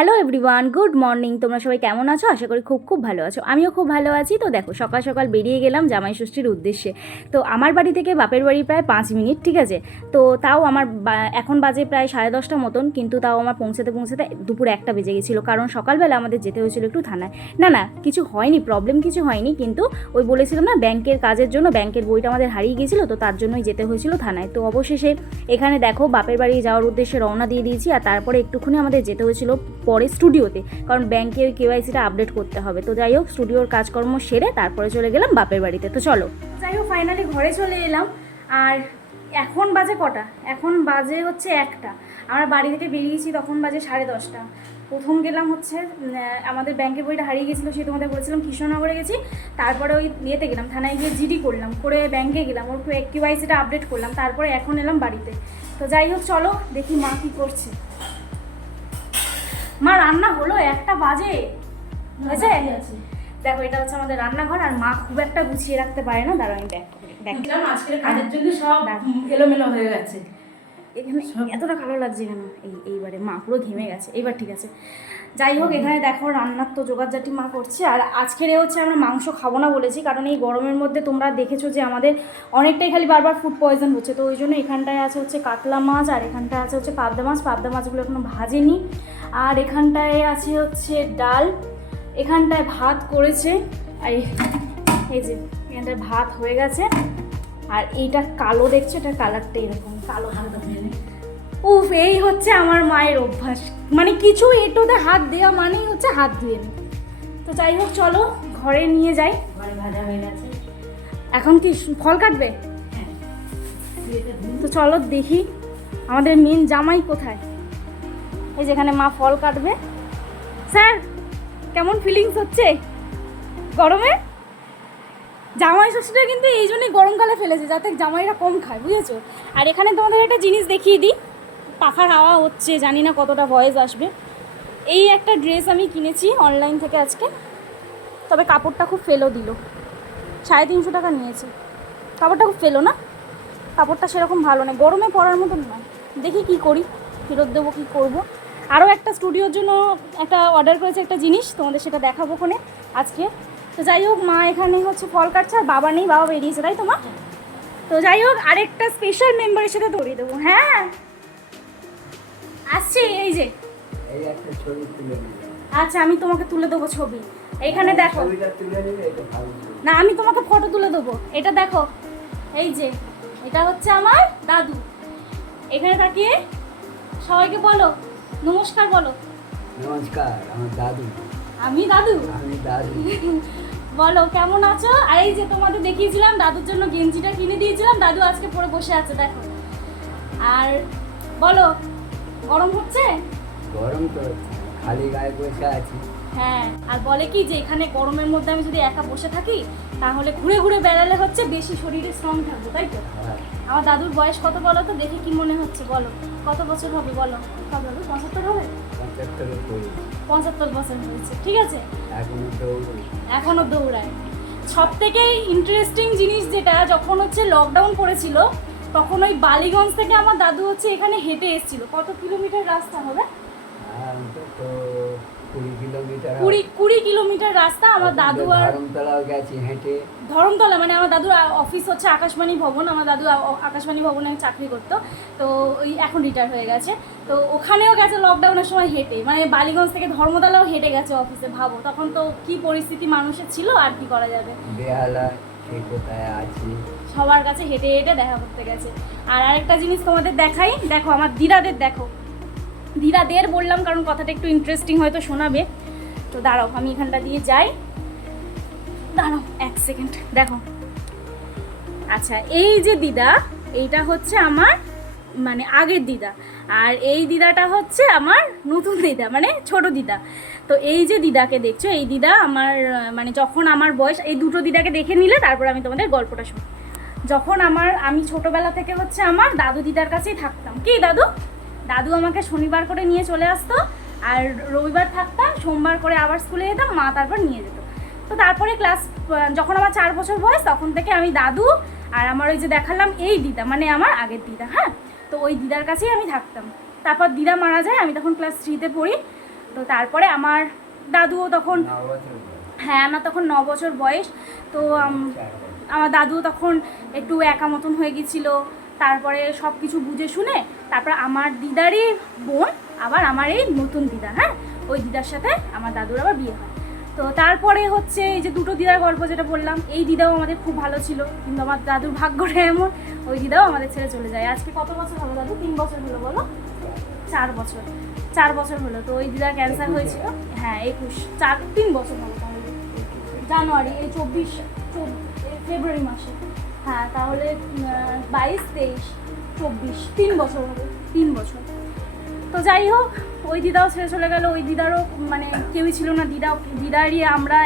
Hello everyone, good morning. তোমরা সবাই কেমন আছো? আশা করি খুব খুব ভালো আছো। আমিও খুব ভালো আছি। তো দেখো, সকাল সকাল বেরিয়ে গেলাম জামাই ষষ্ঠীর উদ্দেশ্যে। তো আমার বাড়ি থেকে বাপের বাড়ি প্রায় 5 মিনিট, ঠিক আছে। তো তাও আমার এখন বাজে প্রায় 10:30 মতন, কিন্তু তাও আমার পৌঁছাতে দুপুর 1টা বেজে গেছিলো, কারণ সকালবেলা আমাদের যেতে হয়েছিল একটু থানায়। না কিছু হয়নি, প্রবলেম কিছু হয়নি, কিন্তু ওই বলেছিলাম না ব্যাংকের কাজের জন্য, ব্যাংকের বইটা আমাদের হারিয়ে গিয়েছিলো, তো তার জন্যই যেতে হয়েছিল থানায়। তো অবশেষে এখানে দেখো বাপের বাড়ি যাওয়ার উদ্দেশ্যে রওনা দিয়ে দিয়েছি। আর তারপরে একটুখানি আমাদের যেতে হয়েছিল পরে স্টুডিওতে, কারণ ব্যাংকের কেওয়াইসিটা আপডেট করতে হবে। তো যাই হোক, স্টুডিওর কাজকর্ম সেরে তারপরে চলে গেলাম বাপের বাড়িতে। তো চলো, যাই হোক, ফাইনালি ঘরে চলে এলাম। আর এখন বাজে কটা? এখন বাজে হচ্ছে 1টা। আমরা বাড়ি থেকে বেরিয়েছি তখন বাজে 10:30। প্রথম গেলাম হচ্ছে আমাদের ব্যাংকের বইটা হারিয়ে গেছিলো, সে তোমাদের বলেছিলাম কৃষ্ণনগরে গেছি। তারপরে ওই ইয়েতে গেলাম, থানায় গিয়ে জিডি করলাম, করে ব্যাংকে গেলাম, ওর কেওয়াইসিটা আপডেট করলাম, তারপরে এখন এলাম বাড়িতে। তো যাই হোক, চলো দেখি মা কী করছে। মা রান্না হলো, 1টা বাজে হয়েছে। দেখো, এটা হচ্ছে আমাদের রান্নাঘর, আর মা খুব একটা গুছিয়ে রাখতে পারে না। দাঁড়াও, আমি দেখলাম আজকের কাজের জন্য সব এলোমেলো হয়ে গেছে। এখানে এতটা কালো লাগছে কেন? এইবারে মা পুরো ঘেমে গেছে, এইবার ঠিক আছে। যাই হোক, এখানে দেখো রান্নার তো জোগাড়জাটি মা করছে। আর আজকের হচ্ছে আমরা মাংস খাবো না বলেছি, কারণ এই গরমের মধ্যে তোমরা দেখেছো যে আমাদের অনেকটাই খালি বারবার ফুড পয়জন হচ্ছে। তো ওই জন্য এখানটায় আছে হচ্ছে কাতলা মাছ, আর এখানটায় আছে হচ্ছে পাবদা মাছ। পাবদা মাছগুলো এখনো ভাজেনি। আর এখানটায় আছে হচ্ছে ডাল, এখানটায় ভাত করেছে, আর এই যে এখানটায় ভাত হয়ে গেছে। আর এইটা কালো দেখছো, এটা কালারটা এরকম কালো। উফ, এই হচ্ছে আমার মায়ের অভ্যাস, মানে কিছু এটোতে হাত দেওয়া মানেই হচ্ছে হাত ধুয়ে নি। তো যাই হোক, চলো ঘরে নিয়ে যাই। ঘরে ভাজা হয়ে গেছে, এখন কি ফল কাটবে? তো চলো দেখি আমাদের মেন জামাই কোথায়। এই যেখানে মা ফল কাটবে। স্যার, কেমন ফিলিংস হচ্ছে গরমে? জামাই ষষ্ঠীটা কিন্তু এই জন্যই গরমকালে ফেলেছে, যাতে জামাইরা কম খায়, বুঝেছো? আর এখানে তোমাদের একটা জিনিস দেখিয়ে দিই, পাখার হাওয়া হচ্ছে, জানি না কতটা ভয়েস আসবে। এই একটা ড্রেস আমি কিনেছি অনলাইন থেকে আজকে, তবে কাপড়টা খুব ফেলো দিল, 350 টাকা নিয়েছে। কাপড়টা খুব ফেলো না, কাপড়টা সেরকম ভালো নয়, গরমে পরার মতন নয়। দেখি কি করি, ফেরত দেবো কি করব। আরও একটা স্টুডিওর জন্য একটা অর্ডার করেছে একটা জিনিস, তোমাদের সেটা দেখাবো ওখানে আজকে। তো যাই হোক, মা এখানে হচ্ছে ফল কাটছে, আর বাবা নেই, বাবা বেরিয়েছে, তাই তো মা? তো যাই হোক, আরেকটা স্পেশাল মেম্বারের সাথে ধরিয়ে দেবো। হ্যাঁ আসছি, এই যে আচ্ছা, আমি তোমাকে তুলে দেবো ছবি। এইখানে দেখো না, আমি তোমাকে ফটো তুলে দেবো। এটা দেখো, এই যে এটা হচ্ছে আমার দাদু। এখানে তাকিয়ে সবাইকে বলো নমস্কার, বলো নমস্কার। আমার দাদু। আমি দাদু। আমি দাদু। বলো কেমন আছো? আর এই যে তোমাদের দেখিয়েছিলাম দাদুর জন্য গেঞ্জিটা কিনে দিয়েছিলাম, দাদু আজকে পরে বসে আছে, দেখো। আর বলো, গরম হচ্ছে? গরম তো খালি গায়ে বসে আছি। হ্যাঁ, আর বলে কি যে এখানে গরমের মধ্যে আমি যদি একা বসে থাকি, তাহলে ঘুরে ঘুরে বেড়ালে হচ্ছে বেশি শরীরে স্ট্রং থাকবো, তাই তো? আমার দাদুর বয়স কত বলো তো, দেখে কি মনে হচ্ছে বলো, কত বছর হবে বলো? কত হবে? 75 হবে? 75 বছর হয়েছে, ঠিক আছে। এখনো দৌড়ায়। সব থেকে ইন্টারেস্টিং জিনিস যেটা, যখন হচ্ছে লকডাউন পড়েছিল, তখন ওই বালিগঞ্জ থেকে আমার দাদু হচ্ছে এখানে হেঁটে এসেছিল। কত কিলোমিটার রাস্তা হবে? 20 কিলোমিটার রাস্তা। আমার দাদু আর ধরমতলাও গেছি হেঁটে। ধরমতলা মানে আমার দাদুর অফিস হচ্ছে আকাশবাণী ভবন, আমার দাদু আকাশবাণী ভবনে চাকরি করতো, তো ওই এখন রিটায়ার হয়ে গেছে। তো ওখানেও গেছে লকডাউনের সময় হেঁটে, মানে বালিগঞ্জ থেকে ধর্মতলাও হেঁটে গেছে অফিসে। ভাবো তখন তো কি পরিস্থিতি মানুষের ছিল, আর কি করা যাবে। সবার কাছে হেঁটে হেঁটে দেখা করতে গেছে। আর আরেকটা জিনিস তোমাদের দেখাই, দেখো আমার দিদাদের, দেখো দিদাদের বললাম কারণ কথাটা একটু ইন্টারেস্টিং হয়তো শোনাবে। তো দাঁড়াও, আমি এখানটা দিয়ে যাই, দাঁড়াও 1 সেকেন্ড। দেখো, আচ্ছা এই যে দিদা, এইটা হচ্ছে আমার মানে আগের দিদা, আর এই দিদাটা হচ্ছে আমার নতুন দিদা, মানে ছোট দিদা। তো এই যে দিদাকে দেখছো, এই দিদা আমার মানে যখন আমার বয়স, এই দুটো দিদাকে দেখে নিলে তারপর আমি তোমাদের গল্পটা শুনি। যখন আমি ছোটোবেলা থেকে হচ্ছে আমার দাদু দিদার কাছেই থাকতাম। কি দাদু আমাকে শনিবার করে নিয়ে চলে আসতো, আর রবিবার থাকতাম, সোমবার করে আবার স্কুলে যেতাম, মা তারপর নিয়ে যেত। তো তারপরে যখন আমার 4 বছর বয়স, তখন থেকে আমি দাদু আর আমার ওই যে দেখালাম এই দিদা, মানে আমার আগের দিদা, হ্যাঁ, তো ওই দিদার কাছেই আমি থাকতাম। তারপর দিদা মারা যায়, আমি তখন ক্লাস 3-তে পড়ি। তো তারপরে আমার দাদুও তখন, 9 বছর বয়স। হ্যাঁ আমার তখন 9 বছর বয়স। তো আমার দাদুও তখন একটু একা মতন হয়ে গেছিল। তারপরে সব কিছু বুঝে শুনে তারপর আমার দিদারই বোন, আবার আমার এই নতুন দিদা, হ্যাঁ ওই দিদার সাথে আমার দাদুর আবার বিয়ে হয়। তো তারপরে হচ্ছে এই যে দুটো দিদার গল্প যেটা বললাম, এই দিদাও আমাদের খুব ভালো ছিল, কিন্তু আমার দাদুর ভাগ্যটা এমন, ওই দিদাও আমাদের ছেড়ে চলে যায়। আজকে কত বছর হলো দাদু? 3 বছর হলো বলো? 4 বছর হলো। তো ওই দিদার ক্যান্সার হয়েছিল, হ্যাঁ 3 বছর হলো তাহলে, জানুয়ারি এই 24 ফেব্রুয়ারি মাসে, হ্যাঁ তাহলে 22, 23, 24, 3 বছর হবে, 3 বছর। তো যাই হোক, ওই দিদাও ছেড়ে চলে গেল। ওই দিদারও মানে কেউই ছিল না, দিদারই আমরা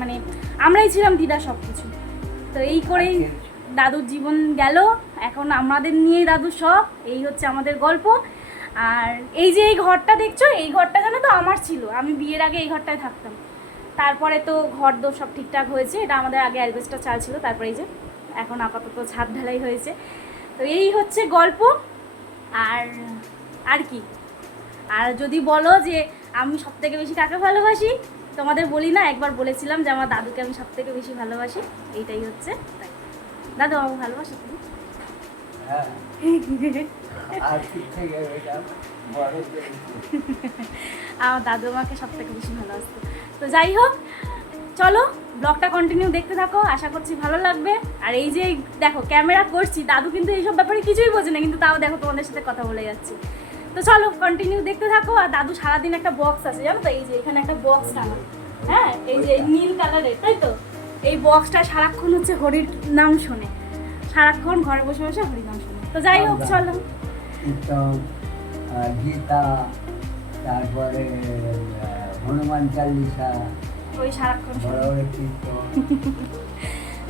মানে আমরাই ছিলাম দিদা সব কিছু। তো এই করেই দাদুর জীবন গেল, এখন আমাদের নিয়েই দাদু সব, এই হচ্ছে আমাদের গল্প। আর এই যে এই ঘরটা দেখছো, এই ঘরটা জানো তো আমার ছিল, আমি বিয়ের আগে এই ঘরটায় থাকতাম। তারপরে তো ঘর দোর সব ঠিকঠাক হয়েছে, এটা আমাদের আগে অ্যালবেস্টার চাল ছিল, তারপরে এই যে এখন আপাতত ছাদ ঢালাই হয়েছে। তো এই হচ্ছে গল্প। আর কি, আর যদি বলো যে আমি সব থেকে বেশি কাকে ভালোবাসি, তোমাদের বলি না, একবার বলেছিলাম যে আমার দাদুকে আমি সব থেকে বেশি ভালোবাসি, এইটাই হচ্ছে তাই। দাদু আমাকে ভালোবাসো তুমি? হ্যাঁ, আর ঠিক থেকে এটা বড় হয়েছে। আমার দাদু আমাকে সব থেকে বেশি ভালোবাসতো। তো যাই হোক, চলো ব্লগটা কন্টিনিউ দেখতে থাকো, আশা করছি ভালো লাগবে। আর এই যে দেখো ক্যামেরা করছি, দাদু কিন্তু এইসব ব্যাপারে কিছুই বোঝে না, কিন্তু তাও দেখো তোমাদের সাথে কথা বলে যাচ্ছি। তো চলো কন্টিনিউ দেখতে থাকো। আর দাদু সারাদিন একটা বক্স আছে জানো তো, এই যে এখানে একটা বক্স টানা, হ্যাঁ এই যে নীল কালারের, তাই তো এই বক্সটা সারাক্ষণ হচ্ছে হরির নাম শোনে, সারাক্ষণ ঘরে বসে বসে হরি নাম শোনে। তো যাই হোক চলো, কীর্তন, গীতা, তারপরে হনুমান চালিসা, ওই সারাক্ষণ বড় শোনে। বড় কীর্তন।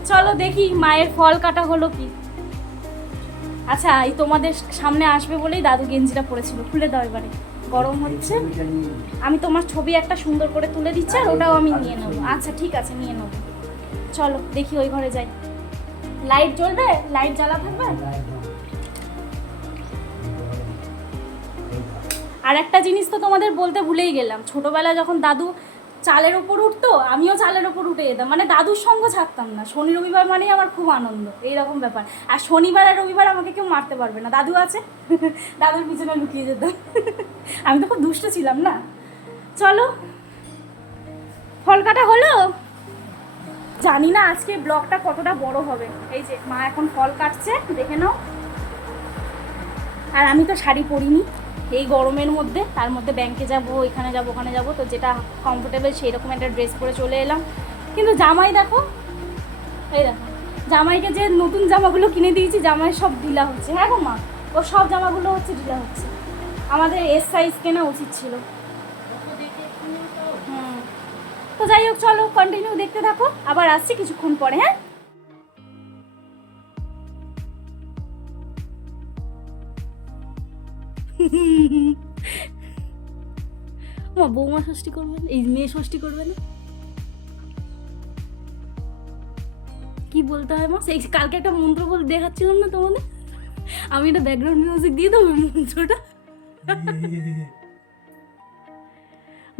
চলো দেখি মায়ের ফল কাটা হলো কি। আচ্ছা এই তোমাদের সামনে আসবে বলেই দাদু গেঞ্জিটা পরেছিল, খুলে দাও এবারে, গরম হচ্ছে। ছবিটা নিয়ে আমি তোমার ছবি একটা সুন্দর করে তুলে দিচ্ছি, আর ওটাও আমি নিয়ে নেবো। আচ্ছা ঠিক আছে, নিয়ে নেবো। চলো দেখি ওই ঘরে যাই। লাইট জ্বলবে? লাইট জ্বালা থাকবে? আর একটা জিনিস তো তোমাদের বলতে ভুলেই গেলাম, ছোটবেলায় যখন দাদু চালের ওপর উঠতো, আমিও চালের ওপর উঠে যেতাম, মানে দাদুর সঙ্গ ছাড়তাম না। শনি রবিবার মানেই আমার খুব আনন্দ, এইরকম ব্যাপার। আর শনিবার আর রবিবার আমাকে কেউ মারতে পারবে না, দাদু আছে। দাদুর পিছনে লুকিয়ে যেতাম। আমি তো খুব দুষ্ট ছিলাম না। চলো, ফল কাটা হলো। জানি না আজকে ব্লগটা কতটা বড় হবে। এই যে মা এখন ফল কাটছে, দেখে নাও। আর আমি তো শাড়ি পরিনি এই গরমের মধ্যে, তার মধ্যে ব্যাংকে যাব, এখানে যাব, ওখানে যাব, তো যেটা কমফোর্টেবল সেই রকম একটা ড্রেস পরে চলে এলাম। কিন্তু জামাই দেখো, এই দেখো জামাইকে যে নতুন জামাগুলো কিনে দিয়েছি, জামাই সব ঢিলা হচ্ছে। হ্যাঁ গো মা, ও সব জামাগুলো হচ্ছে ঢিলা হচ্ছে। আমাদের এস সাইজ কেনা উচিত ছিল। হুম, তো যাই হোক চলো কন্টিনিউ দেখতে থাকো, আবার আসছি কিছুক্ষণ পরে। হ্যাঁ মা বৌমা ষষ্ঠী করবে না, এই মেয়ে ষষ্ঠী করবে না? কি বলতে হয় মা? সেই কালকে একটা মন্ত্র বলে দেখাচ্ছিলাম না তোমাদের, আমি এটা ব্যাকগ্রাউন্ড মিউজিক দিয়ে দেবো মন্ত্রটা।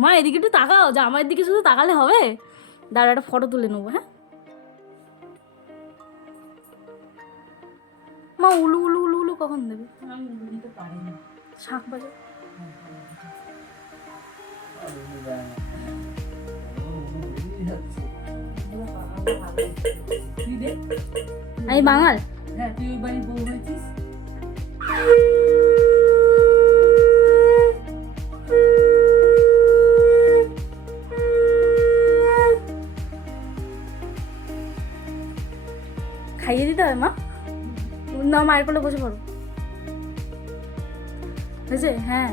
মা এদিকে একটু তাকাও, যে আমার দিকে শুধু তাকালে হবে? দাঁড়া একটা ফটো তুলে নেবো। হ্যাঁ মা, উলু উলু উলু উলু কখন দেবে? আমি দিতে পারি না। শাঁখ বাজে। তুই দে। আমি বাঙাল। হ্যাঁ তুই ওই বাড়ির বউ হয়েছিস। খাইয়ে দিতে হয় মা? না মায়ের কোলে বসে পড়ো, বুঝেছে? হ্যাঁ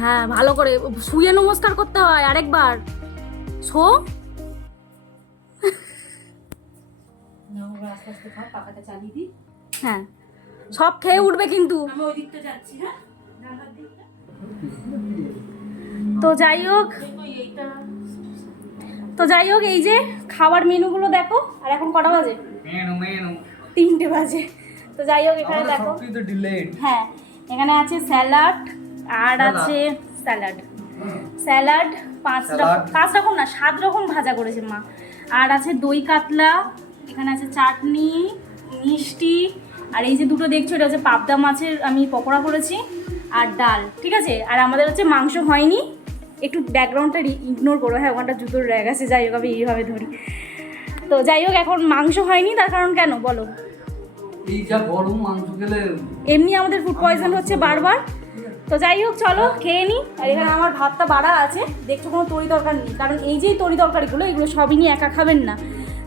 হ্যাঁ ভালো করে শুয়ে নমস্কার করতে হয় আরেকবার। শো না, আমরা আস্তে আস্তে খা, পাখাটা চালিয়ে দিই। হ্যাঁ সব খেয়ে উঠবে কিন্তু। আমি ওই দিকটা যাচ্ছি। হ্যাঁ জানলার দিকটা তো যাই হোক, দেখো এইটা। এই যে খাবার মেনুগুলো দেখো। আর এখন কটা বাজে? 3টে বাজে। তো যাই হোক এখানে আমাদের দেখো, সবকিছু ডিলেড। হ্যাঁ এখানে আছে স্যালাড আর আছে স্যালাড 5 রকম না 7 রকম ভাজা করেছে মা, আর আছে দই কাতলা, এখানে আছে চাটনি, মিষ্টি, আর এই যে দুটো দেখছো এটা হচ্ছে পাবদা মাছের আমি পকোড়া করেছি, আর ডাল, ঠিক আছে। আর আমাদের হচ্ছে মাংস হয়নি, একটু ব্যাকগ্রাউন্ডটা ইগনোর করো, হ্যাঁ ওখানটা জুতোর র্যাগ আছে, যাই হোক আমি এইভাবে ধরি। তো যাই হোক এখন মাংস হয়নি, তার কারণ কেন বলো? এই যা গরম মাংস খেলে এমনি আমাদের ফুড পয়জন হচ্ছে বারবার। তো যাই হোক চলো খেয়ে নিই। আর এখানে আমার ভাতটা বাড়া আছে, দেখছো কোনো তরি দরকার নেই, কারণ এই যেই তরি তরকারিগুলো এগুলো সবই নিয়ে একা খাবেন না,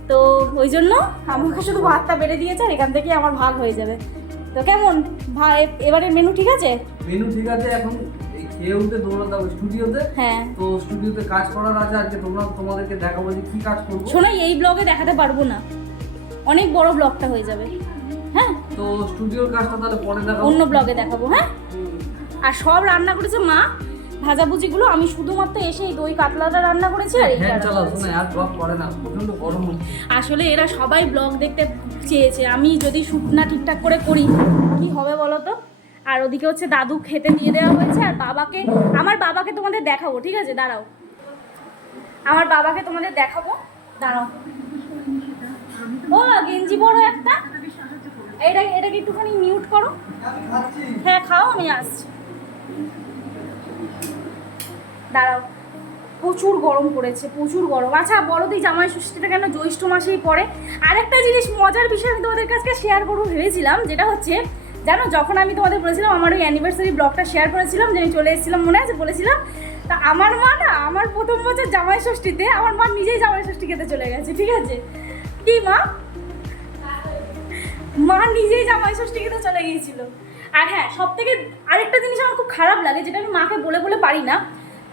তো ওই জন্য আমাকে শুধু ভাতটা বেড়ে দিয়েছে, আর এখান থেকেই আমার ভাগ হয়ে যাবে। তো কেমন ভাই এবারের মেনু ঠিক আছে? মেনু ঠিক আছে, এখন এই খেয়ে উঠে দৌড়াতে হবে স্টুডিওতে। হ্যাঁ তো স্টুডিওতে কাজ করার আছে, আজকে তোমাদেরকে দেখাবো যে কি কাজ করবো। শোনো এই ব্লগে দেখাতে পারবো না, অনেক বড় ব্লগটা হয়ে যাবে। হ্যাঁ তো স্টুডিওর কাজটা তাহলে পরে দেখাবো, অন্য ব্লগে দেখাবো। হ্যাঁ আর সব রান্না করেছে মা, ভাজাভুজিগুলো আমি শুধুমাত্র এসে এই দই কাতলাটা রান্না করেছি আর এই হ্যাঁ চালাও, শোনা আর ব্লগ করে না, প্রচন্ড গরম হচ্ছে। আসলে এরা সবাই ব্লগ দেখতে চেয়েছে, আমি যদি শুট না ঠিকঠাক করে করি কি হবে বলো তো। আর ওদিকে হচ্ছে দাদু খেতে দিয়ে দেওয়া হয়েছে, আর আমার বাবাকে তোমাদের দেখাবো, ঠিক আছে দাঁড়াও, আমার বাবাকে তোমাদের দেখাবো, দাঁড়াও। ও গেঞ্জি বড় একটা, এটাকে একটুখানি মিউট করো। হ্যাঁ খাও, আমি আসছি, দাঁড়াও। প্রচুর গরম পড়েছে, প্রচুর গরম। আচ্ছা বলো তো এই জামাই ষষ্ঠীটা কেন জ্যৈষ্ঠ মাসেই পড়ে? আরেকটা জিনিস মজার বিষয় আমি তোমাদের কাছে শেয়ার করবো ভেবেছিলাম, যেটা হচ্ছে জানো যখন আমি তোমাদের বলেছিলাম আমার ওই অ্যানিভার্সারি ব্লগটা শেয়ার করেছিলাম যে আমি চলে এসেছিলাম, মনে আছে বলেছিলাম, তা আমার মা না আমার প্রথম বছর জামাই ষষ্ঠীতে আমার মা নিজেই জামাই ষষ্ঠী খেতে চলে গেছে, ঠিক আছে? কি মা নিজেই জামাই ষষ্ঠী খেতে চলে গিয়েছিল। আর হ্যাঁ সব থেকে আরেকটা জিনিস আমার খুব খারাপ লাগে, যেটা আমি মাকে বলে পারি না,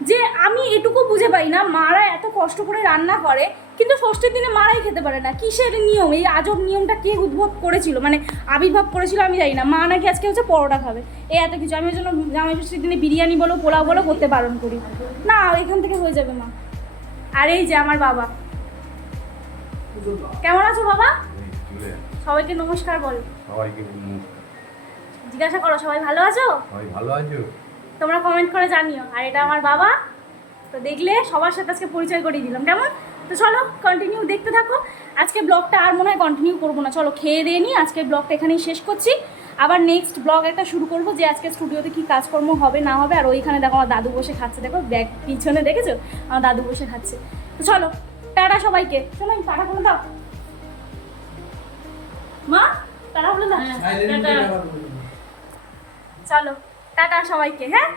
যে আমি এটুকু বুঝে পাই না মারা এত কষ্ট করে রান্না করে কিন্তু ষষ্ঠীর দিনে মারাই খেতে পারে না, কিসের নিয়ম? এই আজব নিয়মটা কে উদ্ভব করেছিল, মানে আবির্ভাব করেছিল আমি জানি না। মা নাকি আজকে হচ্ছে পরোটা খাবে, এই এত কিছু। আমি ওই জন্য জামাই ষষ্ঠীর দিনে বিরিয়ানি বলো পোলাও বলো করতে বারণ করি না, এখান থেকে হয়ে যাবে মা। আর এই যে আমার বাবা, কেমন আছো বাবা? সবাইকে নমস্কার বলো, সবাইকে নমস্কার। জিজ্ঞাসা করো সবাই ভালো আছো? সবাই ভালো আছো? তোমরা কমেন্ট করে জানিও। আর এটা আমার বাবা, তো দেখলে সবার সাথে আজকে পরিচয় করিয়ে দিলাম, কেমন? তো চলো কন্টিনিউ দেখতে থাকো। আজকে ব্লগটা আর মনে হয় কন্টিনিউ করবো না, চলো খেয়ে দিয়ে নিই, আজকের ব্লগটা এখানেই শেষ করছি। আবার নেক্সট ব্লগ একটা শুরু করবো, যে আজকে স্টুডিওতে কী কাজকর্ম হবে না হবে। আর ওইখানে দেখো আমার দাদু বসে খাচ্ছে, দেখো ব্যাগ পিছনে দেখেছো আমার দাদু বসে খাচ্ছে। তো চলো টাটা সবাইকে, শোনো টাটা বলে দাও মা, টাটা বলে দাও। চলো টাটা সবাইকে, হ্যাঁ।